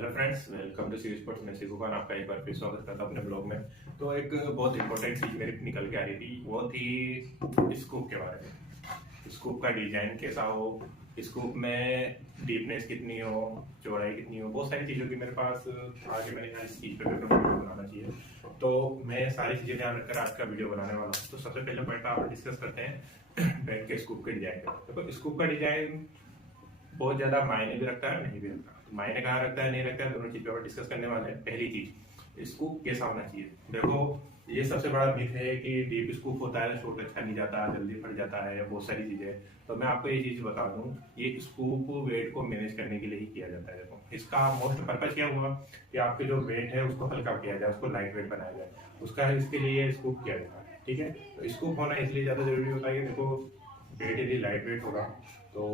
Hello friends, welcome to C sports. मैं शिवू खान आपका एक बार फिर स्वागत करता हूं अपने ब्लॉग में। तो एक बहुत इंपॉर्टेंट चीज मेरी निकल के आ रही थी, वो थी स्कूप के बारे में। स्कूप का डिजाइन कैसा हो, स्कूप में डीपनेस कितनी हो, चौड़ाई कितनी हो, बहुत सारी चीज़ों की मेरे पास आगे मैंने कहा इस चीज़ पे वीडियो बनाना चाहिए। तो मैं सारी चीज़ें ध्यान रखकर आज का वीडियो बनाने वाला हूँ। तो सबसे पहले पॉइंट आप डिस्कस करते हैं बैट के स्कूप के डिजाइन पे। देखो, स्कूप का डिजाइन बहुत ज्यादा मायने भी रखता है, नहीं भी रखता। मायने कहाँ रखता है, नहीं रखता है, दोनों चीजों पर डिस्कस करने वाले हैं। पहली चीज, स्कूप कैसा होना चाहिए। देखो, ये सबसे बड़ा मिथ है कि डीप स्कूप होता है, शॉट अच्छा नहीं जाता, जल्दी फट जाता है, बहुत सारी चीजें। तो मैं आपको ये चीज बता दूं, ये स्कूप वेट को मैनेज करने के लिए ही किया जाता है। देखो, इसका मोस्ट पर्पज क्या हुआ कि आपके जो वेट है उसको हल्का किया जाए, उसको लाइट वेट बनाया जाए, उसका इसके लिए स्कूप किया जाता है। ठीक है, तो स्कूप होना इसलिए ज्यादा जरूरी होता है कि देखो, वेट यदि लाइट वेट होगा तो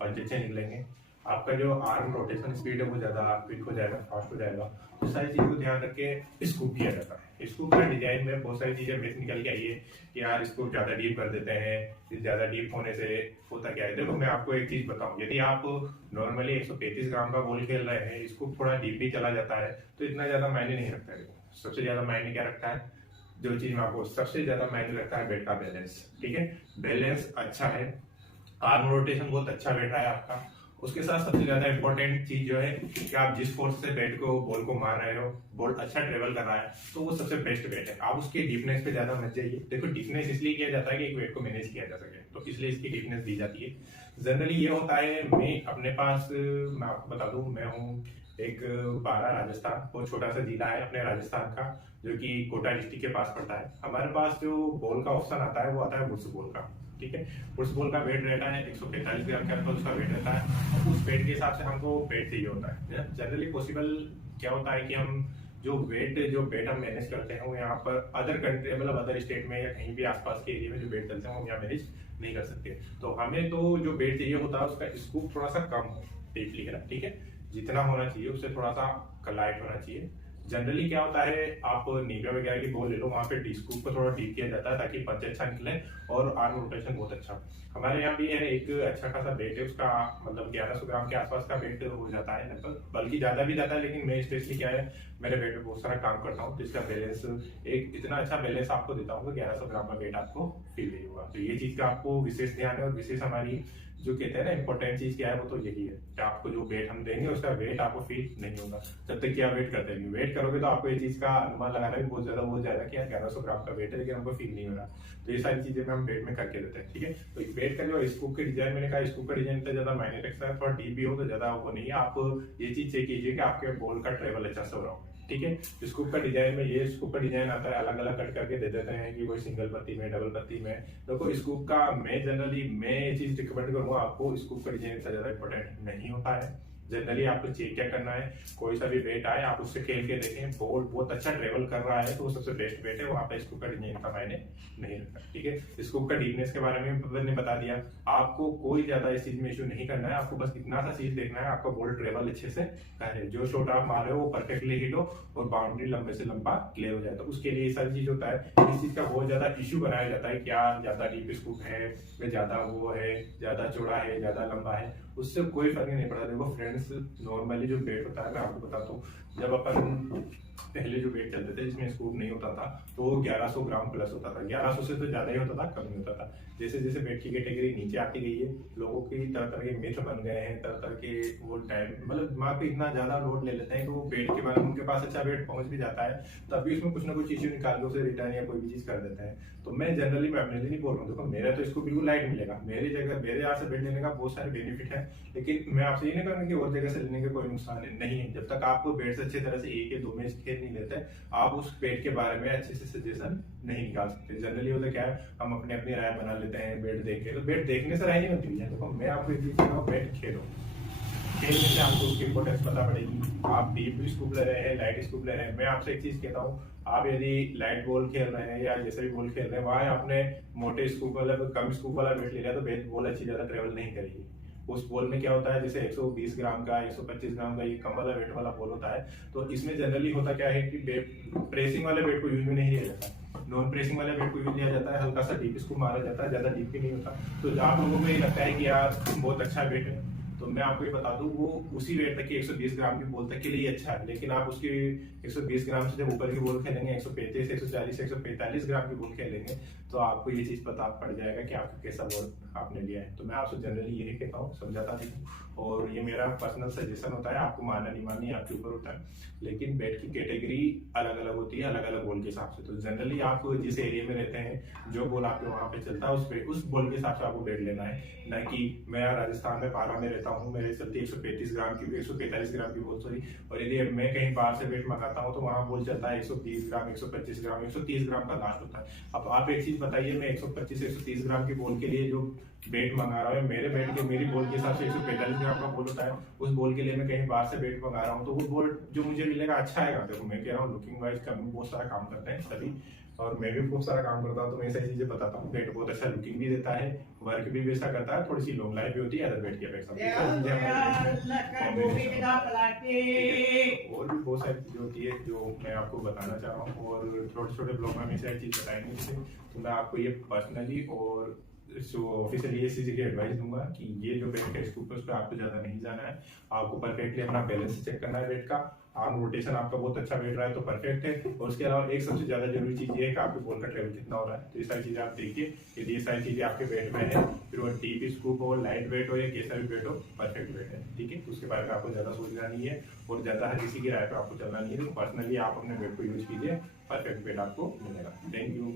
पंच अच्छे निकलेंगे, आपका जो आर्म रोटेशन स्पीड है वो ज्यादा क्विक हो जाएगा, फास्ट हो जाएगा। तो सारी चीजों को ध्यान रख के स्कूप किया जाता है। स्कूप का डिजाइन में बहुत सारी चीजें मिस निकल के आई है कि यार स्कूप ज्यादा डीप कर देते हैं, ज्यादा डीप होने से होता क्या है। देखो, मैं आपको एक चीज बताऊं, यदि आप नॉर्मली 135 ग्राम का बॉल खेल रहे हैं, स्कूप थोड़ा डीप भी चला जाता है तो इतना ज्यादा मायने नहीं रखता है। सबसे ज्यादा मायने क्या रखता है, जो चीज में आपको सबसे ज्यादा मायने रखता है, बैट का बैलेंस। ठीक है, बैलेंस अच्छा है, आर्म रोटेशन बहुत अच्छा बैठ रहा है आपका। उसके साथ सबसे ज्यादा इंपॉर्टेंट चीज जो है कि आप जिस फोर्स से बैट को बॉल को मार रहे हो, बॉल अच्छा ट्रेवल कर रहा है, तो वो सबसे बेस्ट बैट है। आप उसके डीपनेस पे ज्यादा मत जाइए। देखो, डीपनेस इसलिए किया जाता है कि एक बैट को मैनेज किया जा सके, तो इसलिए इसकी डीपनेस दी जाती है। जनरली ये होता है, मैं अपने पास, मैं आपको बता दूं, मैं हूँ एक बारा राजस्थान, बहुत छोटा सा जिला है अपने राजस्थान का, जो कि कोटा डिस्ट्रिक्ट के पास पड़ता है। हमारे पास जो बॉल का ऑप्शन आता है वो आता है वुड्स बॉल का। ठीक है, उस बॉल का वेट रहता है 145 ग्राम के आसपास, उसका वेट रहता है। और उस वेट के हिसाब से हमको बैट चाहिए होता है। जनरली पॉसिबल क्या होता है कि हम जो बैट हम मैनेज करते हैं वो यहाँ पर अदर कंट्री, मतलब अदर स्टेट में या कहीं भी आसपास के एरिया में जो बैट चलते हैं वो यहाँ मैनेज नहीं कर सकते। तो हमें तो जो बैट चाहिए होता है उसका स्कूप थोड़ा सा कम हो, डीपली है ना। ठीक है, जितना होना चाहिए उससे थोड़ा सा लाइट होना चाहिए। जनरली क्या होता है, आप नीगा वगैरह की बॉल ले लो, वहाँ पे डी स्कूप को थोड़ा डीप किया जाता है ताकि पंच अच्छा निकले और आर्म रोटेशन बहुत अच्छा। हमारे यहाँ भी है एक अच्छा खासा वेट है उसका, मतलब 1100 ग्राम के आसपास का वेट हो जाता है लगभग, बल्कि ज्यादा भी जाता है। लेकिन मैं स्पेशली क्या है, मेरे वेट में बहुत सारा काम करता हूँ, तो इसका बैलेंस एक इतना अच्छा बैलेंस आपको देता हूँ कि 1100 ग्राम का वेट आपको फील नहीं होगा। तो ये चीज का आपको विशेष ध्यान है। और विशेष हमारी जो कहते हैं ना इंपॉर्टेंट चीज क्या है, वो तो यही है कि आपको जो वेट हम देंगे उसका वेट आपको फील नहीं होगा जब तक कि आप वेट करते नहीं। वेट करोगे तो आपको ये चीज का अनुमान लगाना भी बहुत ज्यादा हो जाएगा कि यार 1100 ग्राम का वेट है लेकिन हमको फील नहीं हो रहा। तो ये सारी चीजें हम वेट में करके देते हैं। ठीक है, तो वेट का जो स्कूप के डिजाइन, मैंने कहा स्कूप का डिजाइन इतना ज्यादा मायने रखता है, थोड़ा डीप भी हो तो ज्यादा वो नहीं है। आप ये चीज चेक कीजिए कि आपके बॉल का ट्रेवल अच्छा से हो रहा हो। ठीक है, स्कूप का डिजाइन में ये स्कूप का डिजाइन आता है, अलग अलग कट करके दे देते हैं कि कोई सिंगल पत्ती में, डबल पत्ती में। देखो, स्कूप का मैं ये चीज रिकमेंड करूंगा आपको, स्कूप का डिजाइन इतना ज्यादा इंपॉर्टेंट नहीं होता है। जनरली आपको चेक क्या करना है, कोई सा भी वेट आए आप उससे खेल के देखें, बॉल बहुत अच्छा ट्रेवल कर रहा है तो वो सबसे बेस्ट वेट है, वहां पे स्कूप का डिजाइन का मायने नहीं रखता। ठीक है, स्कूप का डीपनेस के बारे में मैंने बता दिया। आपको कोई ज्यादा इस चीज में इशू नहीं करना है, आपको बस इतना सा चीज देखना है, आपका बॉल ट्रेवल अच्छे से करे, जो शॉट आप मार रहे हो वो परफेक्टली हिट हो और बाउंड्री लंबे से लंबा क्लियर हो जाए। तो उसके लिए ये सारी चीज होता है। इस चीज का बहुत ज्यादा इशू बनाया जाता है, क्या ज्यादा डीप स्कूप है, ज्यादा वो है, ज्यादा चौड़ा है, ज्यादा लंबा है, उससे कोई फर्क नहीं पड़ता। देखो फ्रेंड्स, नॉर्मली जो वेट होता है मैं आपको बताता हूँ, जब अपन पहले जो वेट चलते थे जिसमें स्कूप नहीं होता था तो 1100 ग्राम प्लस होता था। 1100 से तो ज्यादा ही होता था, कम नहीं होता था। जैसे जैसे वेट की कैटेगरी नीचे आती गई है, लोगों की तरह तरह के मिथ बन गए हैं, तरह तरह के वो टाइम, मतलब दिमाग पे इतना ज्यादा लोड ले लेते हैं कि वो वेट के बारे में उनके पास अच्छा वेट पहुंच भी जाता है, तब भी उसमें कुछ ना कुछ इश्यू निकाल के उसे रिटर्न या कोई भी चीज कर देते हैं। तो मैं जनरली मैं अपने लिए नहीं बोल रहा हूँ, देखो मेरा तो इसको बिल्कुल लाइट मिलेगा, मेरी जगह मेरे यहाँ से वेट लेने का बहुत सारे बेनिफिट है, लेकिन मैं आपसे ये नहीं कहूँगा कि और जगह से लेने का कोई नुकसान नहीं है। जब तक आपको वेट से अच्छी तरह से एक या दो मैच खेल नहीं लेते, आप उस वेट के बारे में अच्छे से सजेशन नहीं निकाल सकते। जनरली होता क्या है, हम अपनी अपनी राय बना लेते हैं वेट देख के, तो वेट देखने से राय नहीं बनती है। देखो, मैं आपको एक चीज कह रहा हूँ, वेट खेलो, खेलने से आपको उसकी इंपॉर्टेंस पता पड़ेगी। आप डीप स्कूप ले रहे हैं, लाइट स्कूप ले रहे हैं, मैं आपसे एक चीज कहता हूँ, आप यदि लाइट बॉल खेल रहे हैं या जैसे भी बॉल खेल रहे हैं, वहां आपने मोटे स्कूप वाला कम स्कूप वाला वेट ले लिया तो बॉल अच्छी ज्यादा ट्रेवल नहीं करेगी। उस बॉल में क्या होता है, जैसे 120 ग्राम का, 125 ग्राम का ये कम वाला वेट वाला बॉल होता है, तो इसमें जनरली होता क्या है कि प्रेसिंग वाले वेट को यूज में नहीं लिया जाता, नॉन प्रेसिंग वाले वेट को यूज लिया जाता है, हल्का सा डीप इसको मारा जाता है, ज्यादा डीप भी नहीं होता। तो आप लोगों को ये लगता है कि यार बहुत अच्छा वेट है, तो मैं आपको ये बता दूं, वो उसी वेट तक की 120 ग्राम की बॉल तक के लिए अच्छा है, लेकिन आप उसकी 120 ग्राम से जब ऊपर की बॉल खेलेंगे, 135, 140, 145 ग्राम की बॉल खेलेंगे, तो आपको ये चीज पता पड़ जाएगा कि आपका कैसा बॉल आपने लिया है। तो मैं आपसे जनरली यही कहता हूँ, समझाता नहीं हूँ, और ये मेरा पर्सनल सजेशन होता है, आपको मानना नहीं मानना ये आपके ऊपर होता है। लेकिन बैट की कैटेगरी अलग अलग होती है, अलग अलग बॉल के हिसाब से। तो जनरली आप जिस एरिया में रहते हैं, जो बॉल आपके वहाँ पे चलता है, उस बॉल के हिसाब से आपको बैट लेना है। ना कि मैं राजस्थान में पारा में रहता हूँ, मेरे चलती 135 ग्राम की, 145 ग्राम की बॉल, सॉरी। और यदि मैं कहीं बाहर से बैट मंगाता हूँ तो वहाँ बॉल चलता है 120 ग्राम, 125 ग्राम, 130 ग्राम का लास्ट होता है। अब आप एक चीज बताइए, मैं 125 130 ग्राम की बॉल के लिए जो बैट मंगा रहा हूँ, मेरे बैट के मेरी बॉल के हिसाब से 145 ग्राम का बॉल होता है, उस बॉल के लिए मैं कहीं बाहर से बैट मंगा रहा हूँ, तो वो बॉल जो मुझे मिलेगा अच्छा आएगा। देखो मैं कह रहा हूँ, लुकिंग वाइज का बहुत सारा काम करते हैं सभी, और मैं भी बहुत सारा काम करता हूँ, तो मैं ऐसी चीजें बताता हूँ। बैट बहुत अच्छा लुकिंग भी देता है, वर्क भी वैसा करता है, थोड़ी सी लॉन्ग लाइफ भी होती है अदर बैट की अपेक्षा। और भी बहुत सारी चीजें होती है जो मैं आपको बताना चाह रहा हूँ, और छोटे छोटे ब्लॉग में हमेशा एक चीज बताएंगे। तो मैं आपको ये पर्सनली और ऑफिशियली ये चीज की एडवाइस दूंगा कि ये जो बैट है इसके ऊपर, उस पर आपको ज्यादा नहीं जाना है। आपको परफेक्टली अपना बैलेंस चेक करना है बैट का। आर्म रोटेशन आपका बहुत अच्छा बैठ रहा है तो परफेक्ट है। और उसके अलावा एक सबसे ज्यादा जरूरी चीज ये है कि आपके बॉल का ट्रेवल कितना हो रहा है। तो ये सारी चीजें आप देखिए, यदि ये सारी चीजें आपके बैट में है, फिर वो डीप स्कूप हो, लाइट वेट हो या कैसा भी बैट हो, परफेक्ट बैट है, ठीक है। उसके बारे में आपको ज्यादा सोचना नहीं है और ज्यादा हर किसी की राय पर आपको चलना नहीं है। तो पर्सनली आप अपने बैट को यूज कीजिए, परफेक्ट बैट आपको मिलेगा। Thank you.